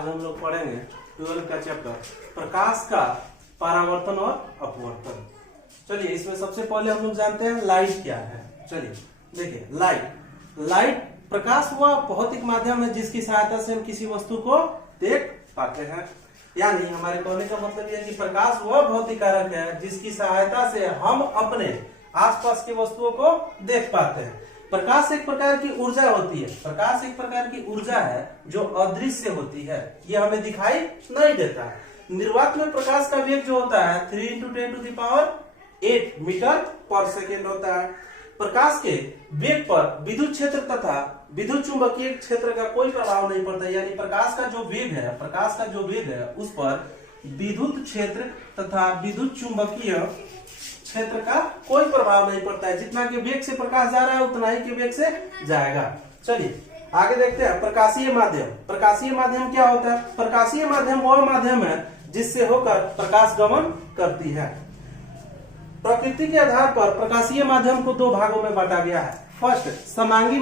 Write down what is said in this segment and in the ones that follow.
आज हम लोग पढ़ेंगे 12 का चैप्टर प्रकाश का परावर्तन और अपवर्तन। चलिए इसमें सबसे पहले हम लोग जानते हैं लाइट क्या है। चलिए देखिए लाइट प्रकाश वह भौतिक माध्यम है जिसकी सहायता से हम किसी वस्तु को देख पाते हैं। यानी हमारे कहने का मतलब यह है कि प्रकाश वह भौतिक कारक है जिसकी सहायता से हम अपने आसपास की वस्तुओं को देख पाते हैं। प्रकाश एक प्रकार की ऊर्जा होती है। प्रकाश एक प्रकार की ऊर्जा है जो अदृश्य होती है, ये हमें दिखाई नहीं देता है। निर्वात में प्रकाश का वेग जो होता है 3 × 10⁸ मीटर पर सेकेंड होता है। प्रकाश के वेग पर विद्युत क्षेत्र तथा विद्युत चुंबकीय क्षेत्र का कोई प्रभाव नहीं पड़ता। यानी प्रकाश का जो वेग है उस पर विद्युत क्षेत्र तथा विद्युत चुंबकीय क्षेत्र का कोई प्रभाव नहीं पड़ता है। जितना के वेग से प्रकाश जा रहा है उतना ही के वेग से जाएगा। चलिए आगे देखते हैं प्रकाशीय माध्यम। प्रकाशीय माध्यम क्या होता है? प्रकाशीय माध्यम वह माध्यम है जिससे होकर प्रकाश गमन करती है। प्रकृति के आधार पर प्रकाशीय माध्यम को दो भागों में बांटा गया है। फर्स्ट समांगी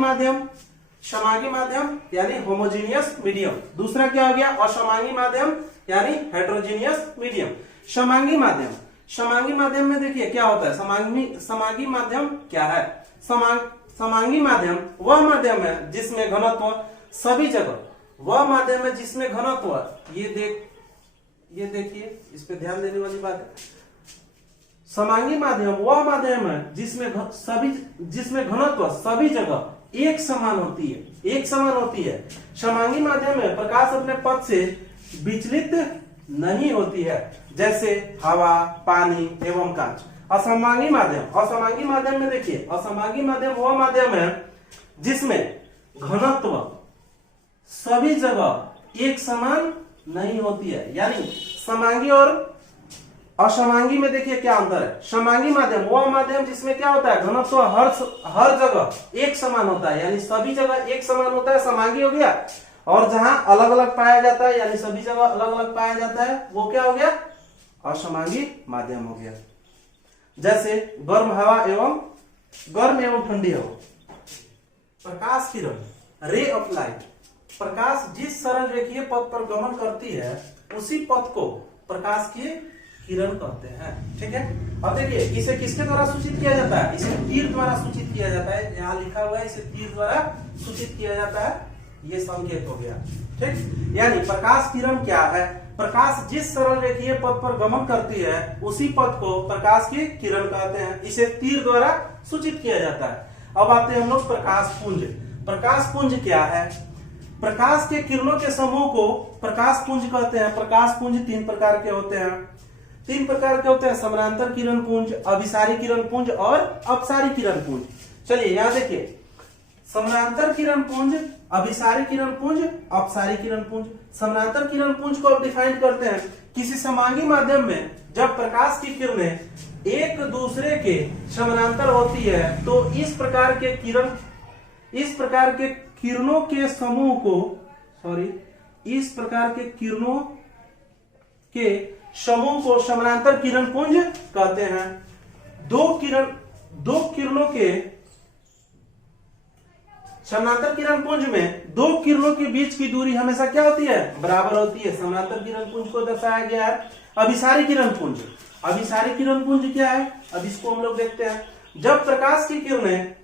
माध्यम यानी होमोजीनियस मीडियम। दूसरा क्या हो गया? असमांगी माध्यम यानी हेटेरोजीनियस मीडियम। समांगी माध्यम में देखिए क्या होता है। समांगी माध्यम क्या है? समांगी माध्यम वह माध्यम है जिसमें घनत्व सभी जगह, वह माध्यम है जिसमें घनत्व ये देखिए इस पे ध्यान देने वाली बात है। समांगी माध्यम वह माध्यम है जिसमें घनत्व सभी जगह एक समान होती है। समांगी माध्यम में प्रकाश अपने पथ से विचलित नहीं होती है, जैसे हवा, पानी एवं कांच। असमांगी माध्यम में देखिए, असमांगी माध्यम वह माध्यम है जिसमें घनत्व सभी जगह एक समान नहीं होती है। यानी समांगी और असमांगी में देखिए क्या अंतर है। समांगी माध्यम वह माध्यम जिसमें क्या होता है, घनत्व हर जगह एक समान होता है, यानी सभी जगह एक समान होता है, समांगी हो गया। और जहां अलग अलग पाया जाता है यानी सभी जगह अलग अलग पाया जाता है वो क्या हो गया? असमांगी माध्यम हो गया। जैसे गर्म एवं ठंडी हवा। प्रकाश किरण रे ऑफ लाइट, प्रकाश जिस सरल रेखीय पथ पर गमन करती है उसी पथ को प्रकाश की किरण कहते हैं। ठीक है, अब देखिए इसे किसके द्वारा सूचित किया जाता है? इसे तीर द्वारा सूचित किया जाता है। यहाँ लिखा हुआ है इसे तीर द्वारा सूचित किया जाता है, ये संकेत हो गया। ठीक, यानी प्रकाश किरण क्या है? प्रकाश जिस सरल रेखीय पथ पर गमन करती है उसी पथ को प्रकाश की किरण कहते हैं, इसे तीर द्वारा सूचित किया जाता है। अब आते हैं हम लोग प्रकाश पुंज। प्रकाश पुंज क्या है? प्रकाश के किरणों के समूह को प्रकाश पुंज कहते हैं। प्रकाश पुंज तीन प्रकार के होते हैं। समानांतर किरण पुंज, अभिसारी किरण पुंज और अपसारी किरण पुंज। चलिए यहाँ देखिए, समानांतर किरण पुंज, अभिसारी किरण पुंज, अपसारी किरण पुंज। समानांतर किरण पुंज को डिफाइन करते हैं किसी समांगी माध्यम में जब प्रकाश की किरणें एक दूसरे के समानांतर होती है तो इस प्रकार के किरणों के समूह को समानांतर किरण पुंज कहते हैं। दो किरणों के समानांतर किरण पुंज में दो किरणों के बीच की दूरी हमेशा क्या होती है? बराबर होती है। समानांतर किरण पुंज को दर्शाया गया है। अभिसारी किरण पुंज क्या है? अब इसको हम लोग देखते हैं। जब प्रकाश की किरणें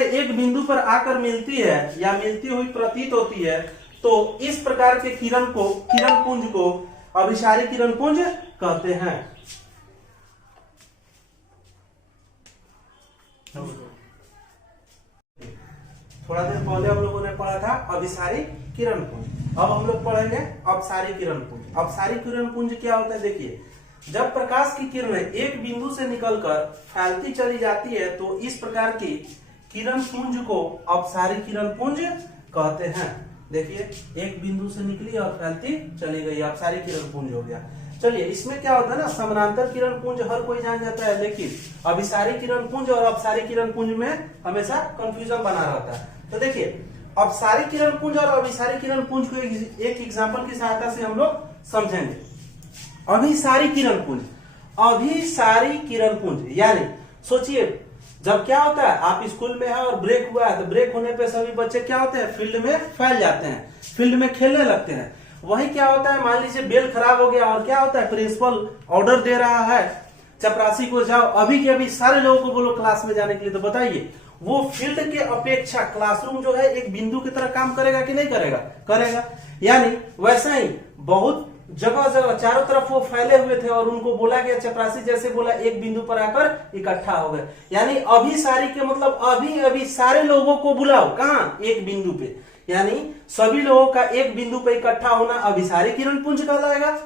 एक बिंदु पर आकर मिलती है या मिलती हुई प्रतीत होती है तो इस प्रकार के किरण पुंज को अभिसारी किरण पुंज कहते हैं। थोड़ा देर पहले हम लोगों ने पढ़ा था अभिसारी किरण पुंज। अब हम लोग पढ़ेंगे अपसारी किरण पुंज। अपसारी किरण पुंज क्या होता है? देखिए, जब प्रकाश की किरणें एक बिंदु से निकलकर फैलती चली जाती है तो इस प्रकार की किरण पुंज को अपसारी किरण पुंज कहते हैं। देखिए एक बिंदु से निकली और फैलती चली गई, अपसारी किरण पुंज हो गया। चलिए इसमें क्या होता है ना, समानांतर किरण पुंज हर कोई जान जाता है, लेकिन अभिसारी किरण पुंज और अपसारी किरण पुंज में हमेशा कंफ्यूजन बना रहता है। तो देखिए अपसारी किरण पुंज और अभिसारी किरण पुंज को एक एग्जांपल की सहायता से हम लोग समझेंगे। अभिसारी किरण पुंज यानी सोचिए जब क्या होता है, आप स्कूल में है और ब्रेक हुआ है, तो ब्रेक होने पे सभी बच्चे क्या होते हैं, फील्ड में फैल जाते हैं, फील्ड में खेलने लगते हैं। वही क्या होता है, मान लीजिए बेल खराब हो गया और क्या होता है, प्रिंसिपल ऑर्डर दे रहा है चपरासी को, जाओ अभी के अभी सारे लोगों को बोलो क्लास में जाने के लिए। तो बताइए वो फील्ड के अपेक्षा क्लासरूम जो है एक बिंदु की तरह काम करेगा कि नहीं करेगा, करेगा। यानी वैसा ही बहुत जगह जगह चारों तरफ वो फैले हुए थे और उनको बोला गया, चपरासी जैसे बोला, एक बिंदु पर आकर इकट्ठा हो गए। यानी अभी सारी के मतलब अभी अभी सारे लोगों को बुलाओ, कहाँ, एक बिंदु पे, यानी सभी लोगों का एक बिंदु पे इकट्ठा होना अभिसारी किरण पुंज कहलाएगा।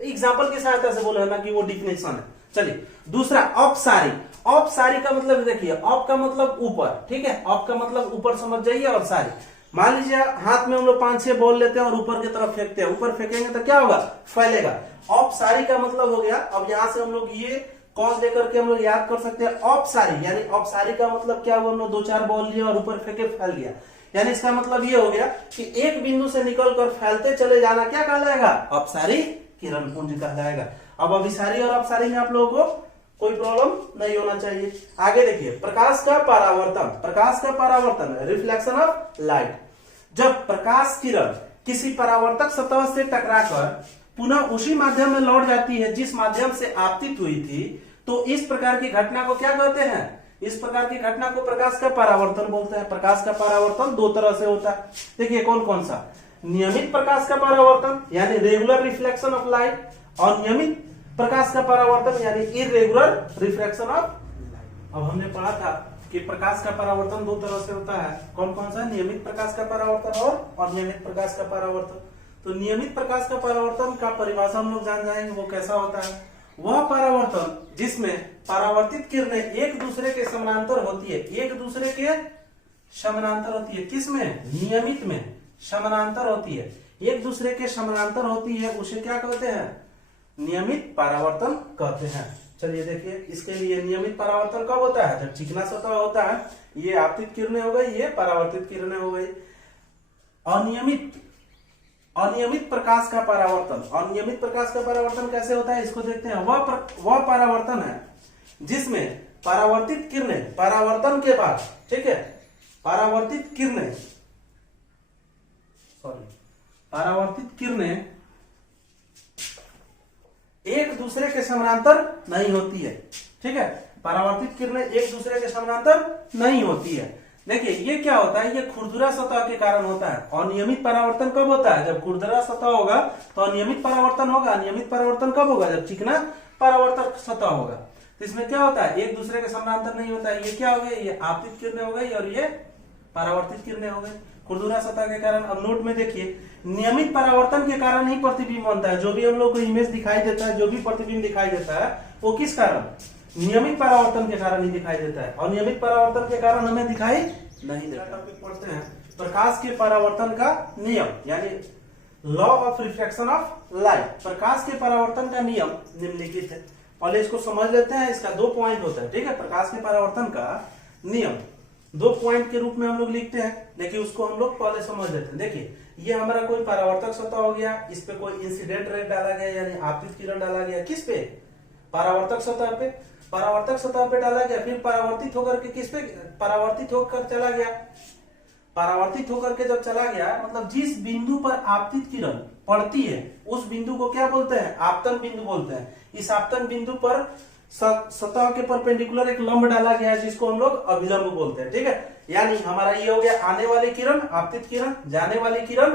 एग्जाम्पल की सहायता से बोला है ना कि वो डिफिनेशन है। चलिए दूसरा, औपसारी। औपसारी का मतलब देखिए, औप का मतलब ऊपर, ठीक है, औप का मतलब ऊपर समझ जाइए, और सारी, मान लीजिए हाथ में हम लोग 5-6 बॉल लेते हैं और ऊपर की तरफ फेंकते हैं, ऊपर फेंकेंगे तो क्या होगा, फैलेगा। औपसारी का मतलब हो गया, अब यहां से हम लोग ये कॉज लेकर के हम लोग याद कर सकते हैं, औपसारी यानी औपसारी का मतलब क्या हुआ, हम लोग 2-4 बॉल लिए और ऊपर फेंके, फैल गया। यानी इसका मतलब ये हो गया कि एक बिंदु से निकलकर फैलते चले जाना क्या कहलाएगा, औपसारी किरण पुंज कहलाएगा। अब अभिसारी और अपसारी में आप लोगों को कोई प्रॉब्लम नहीं होना चाहिए। आगे देखिए, प्रकाश का परावर्तन। प्रकाश का परावर्तन, रिफ्लेक्शन ऑफ लाइट। जब प्रकाश किरण किसी परावर्तक सतह से टकराकर पुनः उसी माध्यम में लौट जाती है जिस माध्यम से आपतित हुई थी, तो इस प्रकार की घटना को क्या कहते हैं, इस प्रकार की घटना को प्रकाश का परावर्तन बोलते हैं। प्रकाश का परावर्तन 2 तरह से होता है, देखिए कौन कौन सा, नियमित प्रकाश का परावर्तन यानी रेगुलर रिफ्लेक्शन ऑफ लाइट, और नियमित प्रकाश का परावर्तन यानी इरेगुलर रिफ्लेक्शन ऑफ लाइट। अब हमने पढ़ा था कि प्रकाश का परावर्तन 2 तरह से होता है, कौन कौन सा, नियमित प्रकाश का परावर्तन और अनियमित प्रकाश का परावर्तन। तो नियमित प्रकाश का परावर्तन का परिभाषा हम लोग जान जाएंगे, वो कैसा होता है, वह परावर्तन जिसमें परावर्तित किरणें एक दूसरे के समानांतर होती है, एक दूसरे के समानांतर होती है, किसमें, नियमित में समानांतर होती है, एक दूसरे के समानांतर होती है, उसे क्या कहते हैं, नियमित परावर्तन कहते हैं। चलिए देखिए, इसके लिए नियमित परावर्तन कब होता है, जब चिकना सतह होता है, ये आपतित किरणें हो गई, ये परावर्तित किरणें हो गई। अनियमित प्रकाश का परावर्तन, अनियमित प्रकाश का परावर्तन कैसे होता है, इसको देखते हैं। वह परावर्तन है जिसमें परावर्तित किरणें परावर्तन के बाद, ठीक है, परावर्तित किरणें एक दूसरे के समानांतर नहीं होती है, ठीक है, परावर्तित किरणें एक दूसरे के समानांतर नहीं होती है। देखिए ये क्या होता है, ये खुरदुरा सतह के कारण होता है। अनियमित परावर्तन कब होता है, जब खुरदुरा सतह होगा तो अनियमित परावर्तन होगा। नियमित परावर्तन कब होगा, जब चिकना परावर्तक सतह होगा। तो इसमें क्या होता है, एक दूसरे के समानांतर नहीं होता है। ये क्या हो गया, ये आपतित किरणें हो गई और ये परावर्तित किरणें हो गई खुरदुरा सतह के कारण। अब नोट में देखिए, नियमित परावर्तन के कारण ही प्रतिबिंब बनता है। जो भी हम लोग को इमेज दिखाई देता है, जो भी प्रतिबिंब दिखाई देता है, वो किस कारण, नियमित परावर्तन के कारण ही दिखाई देता है। और नियमित परावर्तन के कारण हमें दिखाई नहीं देता। टॉपिक पढ़ते हैं, प्रकाश के परावर्तन का नियम यानी law of reflection of light. प्रकाश के परावर्तन का नियम निम्नलिखित है। पहले इसको समझ लेते हैं, इसका 2 पॉइंट होता है, ठीक है। प्रकाश के परावर्तन का नियम 2 पॉइंट के रूप में हम लोग लिखते हैं, लेकिन उसको हम लोग पहले समझ लेते हैं। देखिए ये हमारा कोई परावर्तक सतह हो गया, इस पे कोई इंसिडेंट रे डाला गया यानी आपतित किरण डाला गया, किस पे, परावर्तक सतह पे। परावर्तक सतह पे डाला गया, फिर परावर्तित होकर के किस पे, परावर्तित होकर चला गया। परावर्तित होकर के जब चला गया, मतलब जिस बिंदु पर आपतित किरण पड़ती है उस बिंदु को क्या बोलते हैं, आपतन बिंदु बोलते हैं। इस आपतन बिंदु पर सतह के परपेंडिकुलर एक लंब डाला गया है जिसको हम लोग अभिलंब बोलते हैं, ठीक है। यानी हमारा ये हो गया आने वाली किरण आपतित किरण, जाने वाली किरण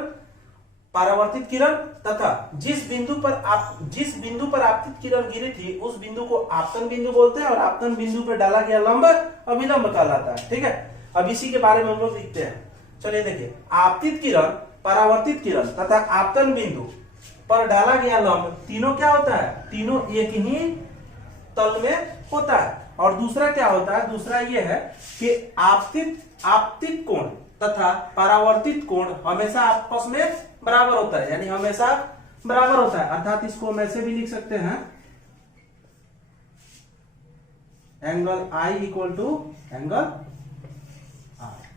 परावर्तित किरण, तथा जिस बिंदु पर आपतित किरण गिरी थी उस बिंदु को आपतन बिंदु बोलते हैं, और आपतन बिंदु पर डाला गया लंब अभिलंब कहलाता है, ठीक है। अब इसी के बारे में हम लोग लिखते हैं। चलिए देखिए, आपतित किरण, परावर्तित किरण तथा आपतन बिंदु पर डाला गया लंब, तीनों क्या होता है, तीनों एक ही तल में होता है। और दूसरा क्या होता है, दूसरा ये है कि आपतित कोण तथा परावर्तित कोण हमेशा आपस में बराबर होता है, यानी हमेशा बराबर होता है। अर्थात इसको हम ऐसे भी लिख सकते हैं, angle I equal to angle R।